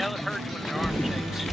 Hell, it hurts when your arm shakes.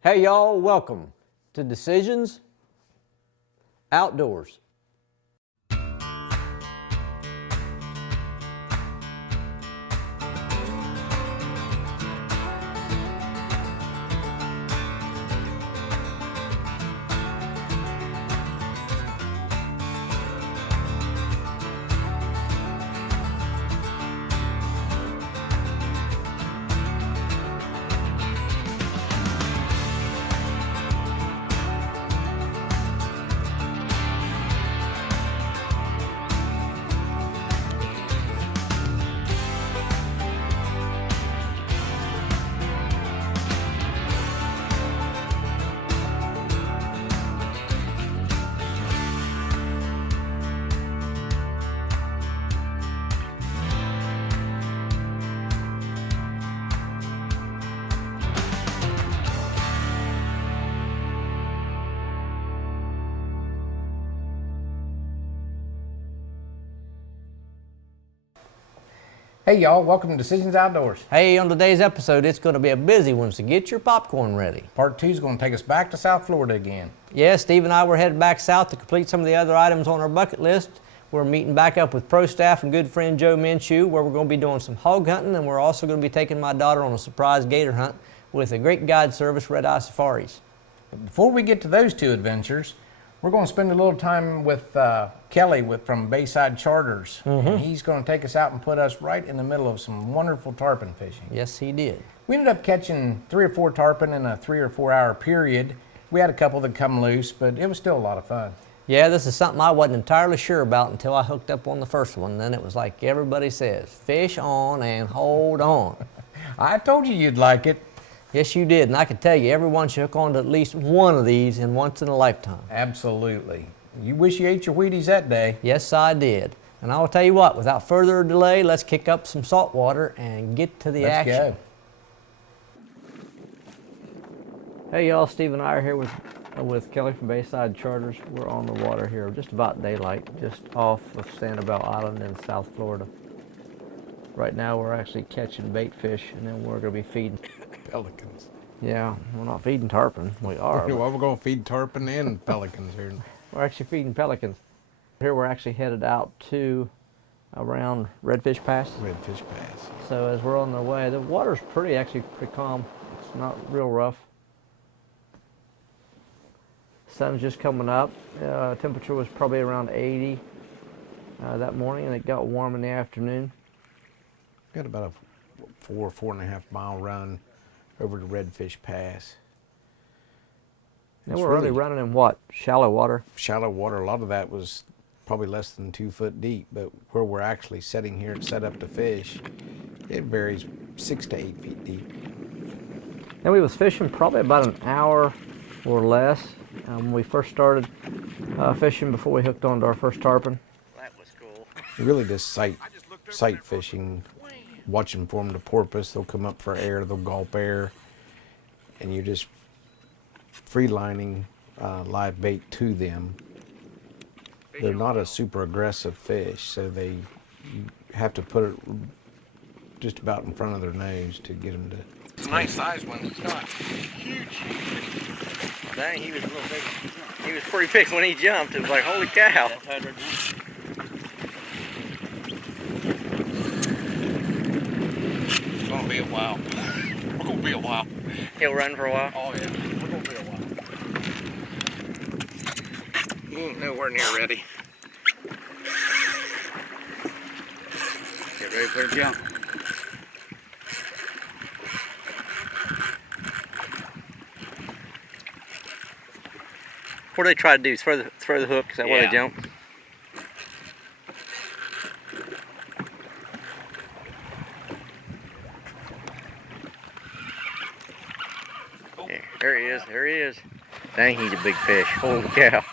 Hey y'all, welcome to Decisions Outdoors. Hey y'all, welcome to Decisions Outdoors. Hey, on today's episode, it's going to be a busy one, so get your popcorn ready. Part 2 is going to take us back to South Florida again. Yeah, Steve and I were headed back south to complete some of the other items on our bucket list. We're meeting back up with pro staff and good friend Joe Minshew, where we're going to be doing some hog hunting, and we're also going to be taking my daughter on a surprise gator hunt with a great guide service, Red Eye Safaris. But before we get to those two adventures, we're going to spend a little time with Kelly from Bayside Charters. And he's going to take us out and put us right in the middle of some wonderful tarpon fishing. Yes, he did. We ended up catching 3 or 4 tarpon in a 3 or 4 hour period. We had a couple that come loose, but it was still a lot of fun. Yeah, this is something I wasn't entirely sure about until I hooked up on the first one. Then it was like everybody says, fish on and hold on. I told you you'd like it. Yes, you did, and I can tell you, everyone should hook on to at least one of these in once in a lifetime. Absolutely. You wish you ate your Wheaties that day. Yes, I did. And I will tell you what, without further delay, let's kick up some salt water and get to the action. Let's go. Hey y'all, Steve and I are here with Kelly from Bayside Charters. We're on the water here, just about daylight, just off of Sanibel Island in South Florida. Right now we're actually catching bait fish, and then we're going to be feeding Pelicans. Yeah, we're not feeding tarpon. We are. Well, we're going to feed tarpon and pelicans here. We're actually feeding pelicans. Here we're actually headed out to around Redfish Pass. Redfish Pass. So as we're on the way, the water's actually pretty calm. It's not real rough. Sun's just coming up. Temperature was probably around 80 that morning, and it got warm in the afternoon. Got about a 4.5 mile run over to Redfish Pass. And we're really running in what? Shallow water? Shallow water. A lot of that was probably less than 2 foot deep, but where we're actually sitting here and set up to fish, it varies 6 to 8 feet deep. And we was fishing probably about an hour or less when we first started fishing before we hooked onto our first tarpon. That was cool. Really just sight fishing, watching for them to porpoise. They'll come up for air, they'll gulp air, and you're just free-lining live bait to them. They're not a super aggressive fish, so you have to put it just about in front of their nose to get them to. It's a nice size one. It's not huge. Dang, he was a little big. He was pretty big when he jumped. It was like, holy cow. It's gonna be a while. We're gonna be a while. He'll run for a while? Oh yeah, we're gonna be a while. He ain't nowhere near ready. Get ready for a jump. What do they try to do? Throw the hook? Is that why they jump? Yeah, there he is. There he is. Dang, he's a big fish. Holy cow.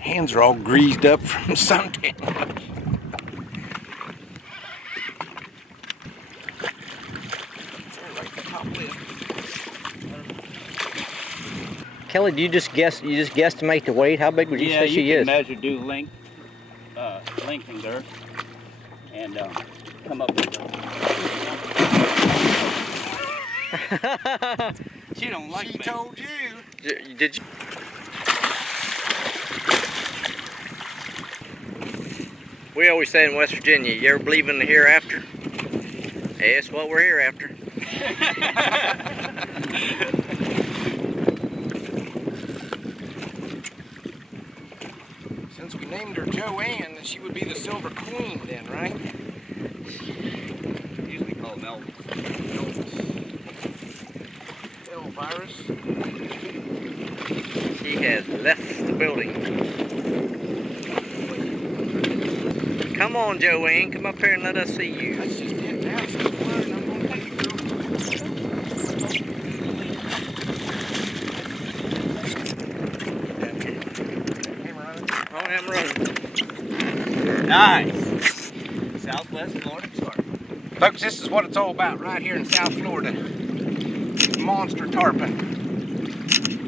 Hands are all greased up from suntan. Kelly, do you just guesstimate the weight? How big would you say she is? Yeah, you can measure, do length, lengthening there, and come up with She don't like me. She told you. Did you? We always say in West Virginia, you ever believe in the hereafter? Hey, that's what we're here after. Since we named her Joanne, then she would be the Silver Queen then, right? usually called Elvis. Elvirus. She has left the building. Come on, Joanne, come up here and let us see you. Let's just get down somewhere and I'm gonna take you. Oh, I'm running. Nice. Southwest Florida tarpon. Folks, this is what it's all about right here in South Florida. Monster tarpon.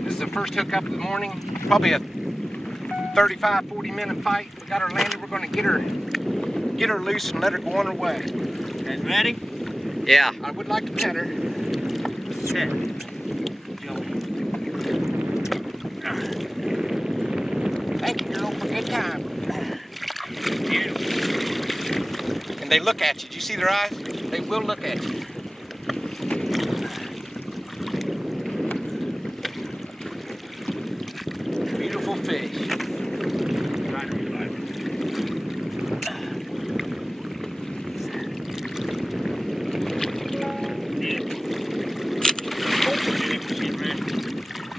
This is the first hookup of the morning. Probably a 35-40 minute fight. We got her landed. We're gonna get her loose and let her go on her way. Guys ready? Yeah. I would like to pet her. Set. Thank you, girl, for a good time. And they look at you. Do you see their eyes? They will look at you. Beautiful fish.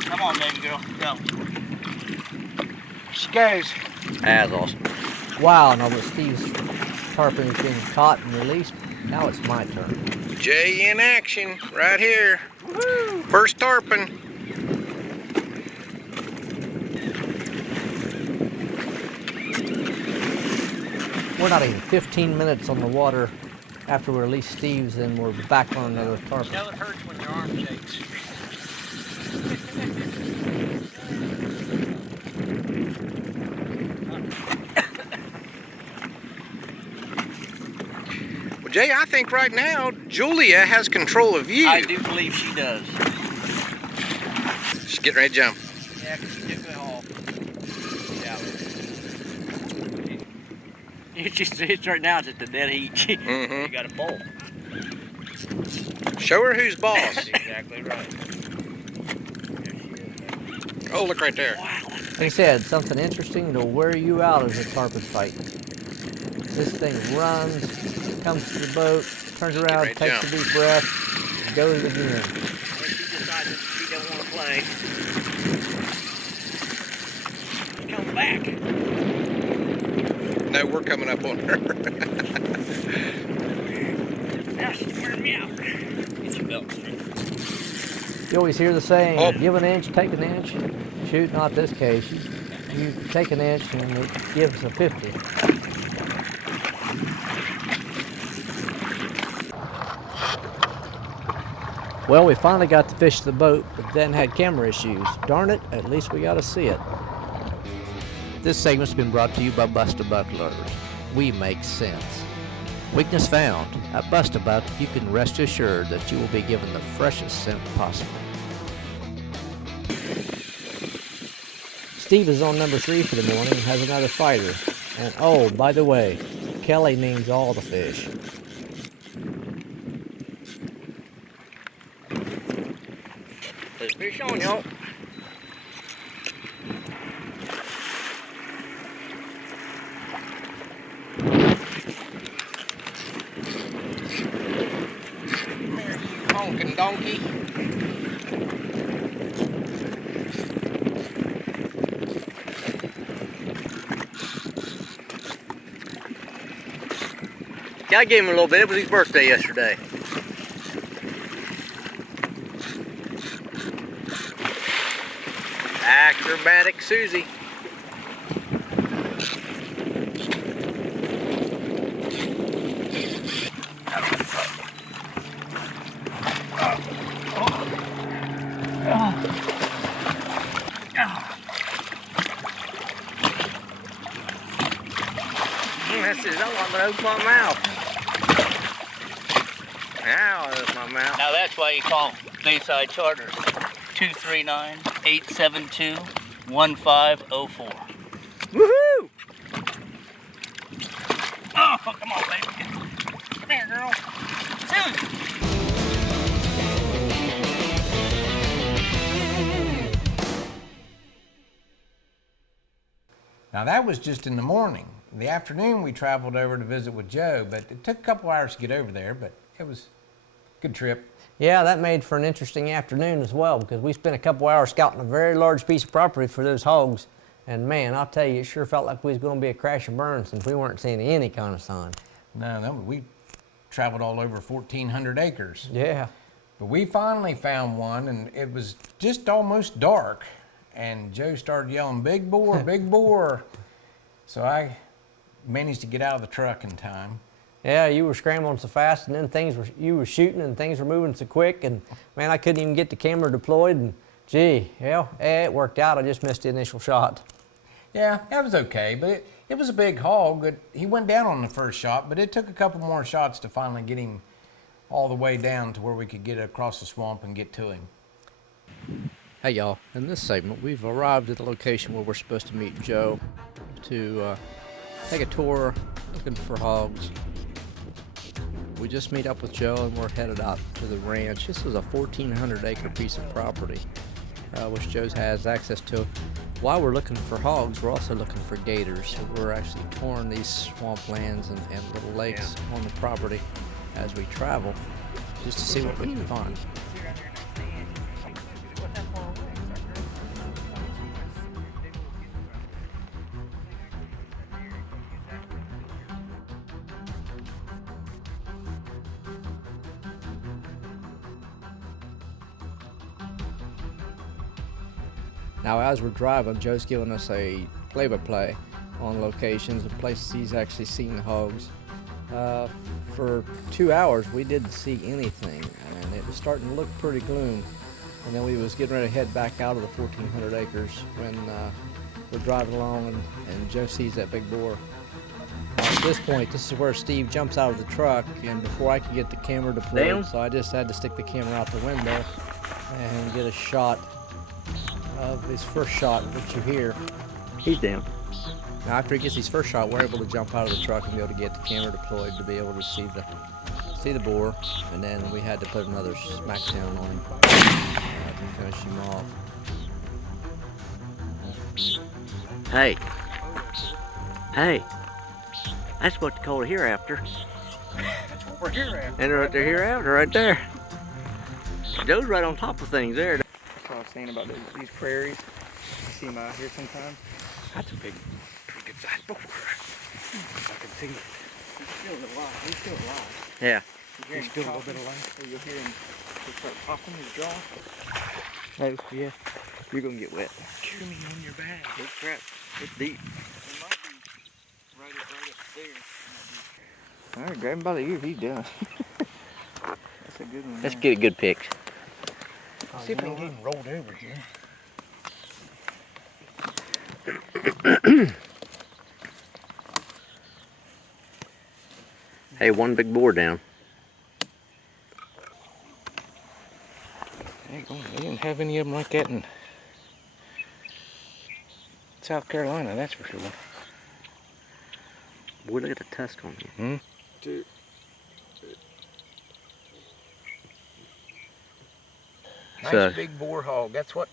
Come on, baby girl. Go. Here she goes. That's awesome. Wow, now that Steve's tarpon has been caught and released, now it's my turn. Jay in action right here. Woo. First tarpon. We're not even 15 minutes on the water after we release Steve's, and we're back on another tarpon. You know it hurts when your arm shakes. Well, Jay, I think right now Julia has control of you. I do believe she does. She's getting ready to jump. Yeah, because she took it off. Yeah. It's right now, it's at the dead heat. Mm-hmm. You got a bowl. Show her who's boss. That's exactly right. Oh, look right there. Like I said, something interesting to wear you out as a tarpon fight. This thing runs, comes to the boat, turns around, ready to takes jump. a deep breath, and goes again. When she decides that she don't want to play, come back. No, we're coming up on her. Now she's wearing me out. Get your belt straight. You always hear the saying, Oh. give an inch, take an inch. Shoot, not this case. You take an inch and it gives a 50. Well, we finally got to fish the boat, but then had camera issues. Darn it, at least we got to see it. This segment's been brought to you by Bust-A-Buck Lures. We make sense. Weakness found. At Bust-A-Buck, you can rest assured that you will be given the freshest scent possible. Steve is on number 3 for the morning and has another fighter. And oh, by the way, Kelly names all the fish. There's fish on, y'all. There, you honking donkey. I gave him a little bit. It was his birthday yesterday. Acrobatic Susie. That's it. I'm not going to open my mouth. Now there's my mouth. Now that's why you call Bayside Charters. 239-872-1504. Woohoo! Oh, come on, baby. Come here, girl. Susie. Now that was just in the morning. In the afternoon we traveled over to visit with Joe, but it took a couple hours to get over there, but it was a good trip. Yeah, that made for an interesting afternoon as well because we spent a couple hours scouting a very large piece of property for those hogs. And man, I'll tell you, it sure felt like we was going to be a crash and burn since we weren't seeing any kind of sign. No, we traveled all over 1,400 acres. Yeah. But we finally found one, and it was just almost dark. And Joe started yelling, "Big boar, big boar." So I managed to get out of the truck in time. Yeah, you were scrambling so fast, and then you were shooting, and things were moving so quick, and man, I couldn't even get the camera deployed, and gee, yeah, it worked out. I just missed the initial shot. Yeah, that was okay, but it was a big hog. He went down on the first shot, but it took a couple more shots to finally get him all the way down to where we could get across the swamp and get to him. Hey y'all, in this segment we've arrived at the location where we're supposed to meet Joe to take a tour looking for hogs. We just meet up with Joe and we're headed out to the ranch. This is a 1,400 acre piece of property which Joe has access to. While we're looking for hogs, we're also looking for gators. So we're actually touring these swamplands and little lakes on the property as we travel just to see what we can find. Now, as we're driving, Joe's giving us a play-by-play on locations and places he's actually seen the hogs. For 2 hours, we didn't see anything, and it was starting to look pretty gloom. And then we was getting ready to head back out of the 1,400 acres when we're driving along, and Joe sees that big boar. At this point, this is where Steve jumps out of the truck, and before I could get the camera deployed, so I just had to stick the camera out the window and get a shot of his first shot, which you hear. He's down. Now after he gets his first shot, we're able to jump out of the truck and be able to get the camera deployed to be able to see the boar, and then we had to put another smackdown on him to finish him off. Hey. Hey. That's what they call a hereafter. That's what we're here at. And they're hereafter right there. Joe's right on top of things there. That's what I was saying about these prairies. You see them out here sometimes. That's a pretty good sized boar. I can see it. He's still alive. He's still alive. Yeah. He's still a little bit alive. You'll hear him just start popping his jaw. Oh, yeah. You're going to get wet. Chew me on your back. It's crap. It's deep. It might be right up there. All right, grab him by the ear. He's done. That's a good one. Let's get a good pic. See if we can get him rolled over here. Hey, one big boar down. They didn't have any of them like that in South Carolina, that's for sure. Boy, look at the tusk on you. Two. Nice So- big boar hog. That's what,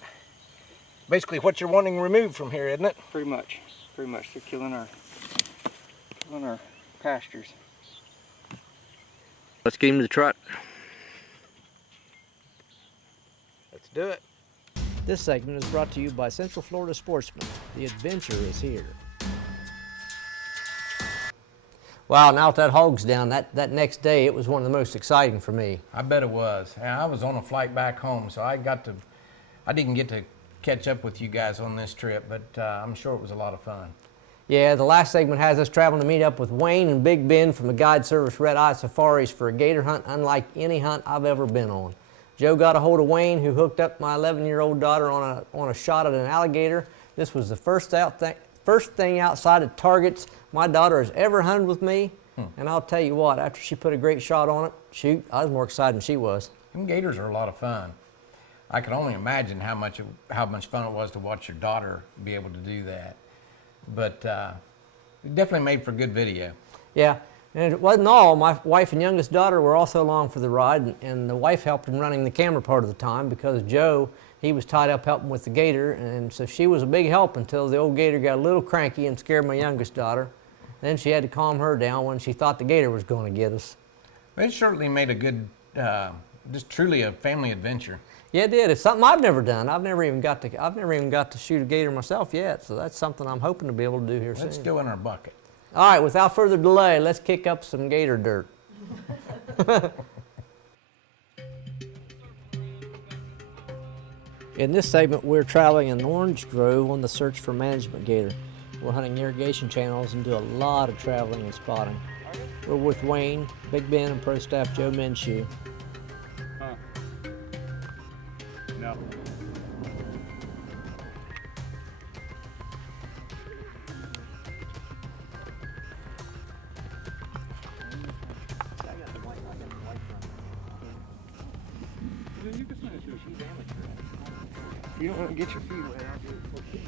basically what you're wanting removed from here, isn't it? Pretty much. Pretty much. They're killing our pastures. Let's get him to the truck. Let's do it. This segment is brought to you by Central Florida Sportsman. The adventure is here. Wow, now that hog's down, that next day, it was one of the most exciting for me. I bet it was. And I was on a flight back home, so I didn't get to catch up with you guys on this trip, but I'm sure it was a lot of fun. Yeah, the last segment has us traveling to meet up with Wayne and Big Ben from the Guide Service Red Eye Safaris for a gator hunt unlike any hunt I've ever been on. Joe got a hold of Wayne, who hooked up my 11-year-old daughter on a shot at an alligator. This was the first thing outside of targets my daughter has ever hunted with me. And I'll tell you what, after she put a great shot on it, shoot, I was more excited than she was. Them gators are a lot of fun. I can only imagine how much fun it was to watch your daughter be able to do that. But it definitely made for good video. Yeah, and it wasn't all. My wife and youngest daughter were also along for the ride, and the wife helped in running the camera part of the time because Joe, he was tied up helping with the gator, and so she was a big help until the old gator got a little cranky and scared my youngest daughter. Then she had to calm her down when she thought the gator was going to get us. It certainly made a good, just truly a family adventure. Yeah, it did. It's something I've never done. I've never even got to shoot a gator myself yet, so that's something I'm hoping to be able to do here soon. Let's go in our bucket. All right, without further delay, let's kick up some gator dirt. In this segment, we're traveling in Orange Grove on the search for management gator. We're hunting irrigation channels and do a lot of traveling and spotting. We're with Wayne, Big Ben, and Pro Staff Joe Minshew. No. You don't want to get your feet wet. I'll do it for you.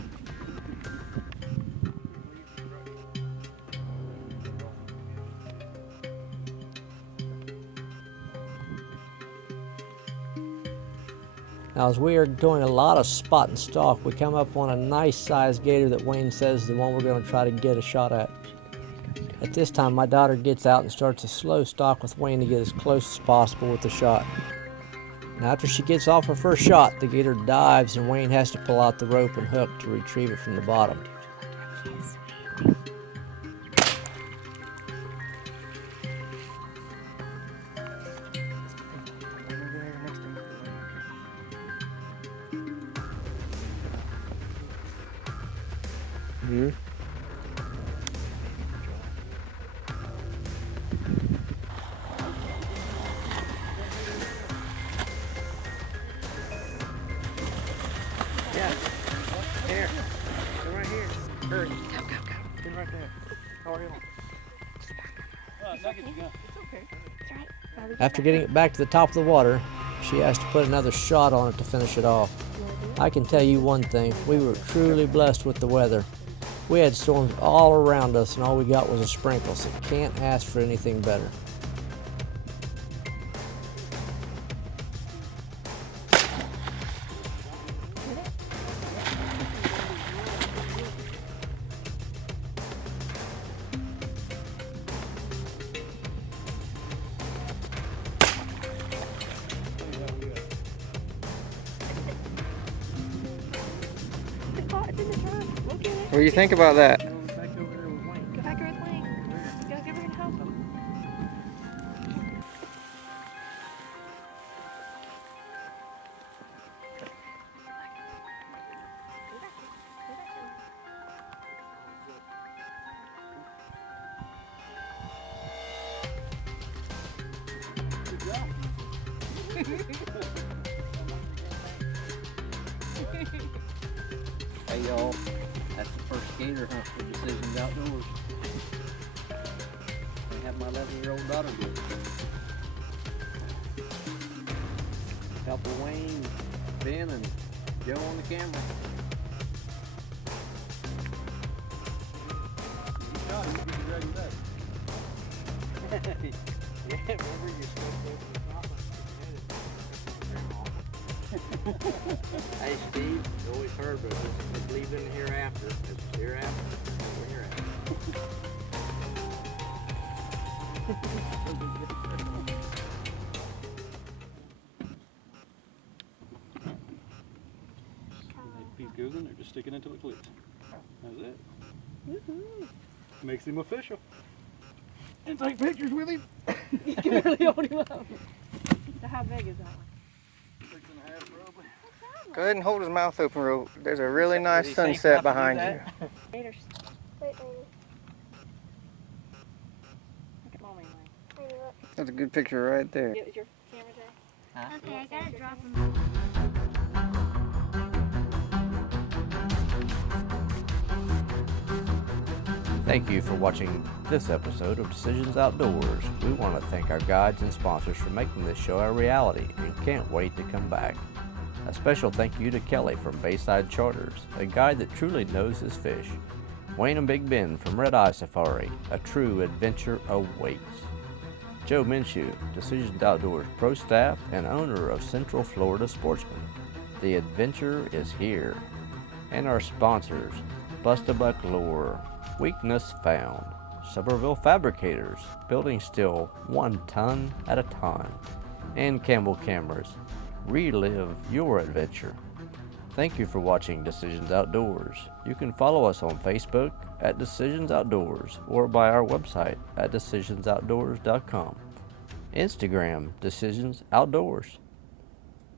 Now, as we are doing a lot of spot and stalk, we come up on a nice sized gator that Wayne says is the one we're going to try to get a shot at. At this time, my daughter gets out and starts a slow stalk with Wayne to get as close as possible with the shot. Now, after she gets off her first shot, the gator dives and Wayne has to pull out the rope and hook to retrieve it from the bottom. Here. Come right here. Hurry. Go. Get right there. How are you? After getting it back to the top of the water, she has to put another shot on it to finish it off. I can tell you one thing, we were truly blessed with the weather. We had storms all around us and all we got was a sprinkle, so can't ask for anything better. What do you think about that? Go back there with Wayne. Go give her a help him. Hey y'all, that's the first gator hunt for Decisions Outdoors. I have my 11-year-old daughter with me. Help of Wayne, Ben, and Joe on the camera. You Yeah, remember you're supposed to open the top and Hey Steve, always heard, but let's leave in the hereafter. It's hereafter. We're hereafter. He's googling, they're just sticking it till it clicks. That's it. Makes him official. And take pictures with him. You can really hold him up. So how big is that one? 6.5 probably. Go ahead and hold his mouth open real. There's a really nice Is he safe sunset enough to do behind that? you. Gators. Wait, look at mommy, Wayne. That's a good picture right there. Is your camera there? Okay, I gotta drop him. Thank you for watching this episode of Decisions Outdoors. We want to thank our guides and sponsors for making this show a reality and can't wait to come back. A special thank you to Kelly from Bayside Charters, a guide that truly knows his fish. Wayne and Big Ben from Red Eye Safari, a true adventure awaits. Joe Minshew, Decisions Outdoors pro staff and owner of Central Florida Sportsman. The adventure is here. And our sponsors, Bust-a-Buck Lure, Weakness Found, Somerville Fabricators, building steel 1 ton at a time, and Campbell Cameras. Relive your adventure. Thank you for watching Decisions Outdoors. You can follow us on Facebook at Decisions Outdoors or by our website at decisionsoutdoors.com. Instagram, Decisions Outdoors.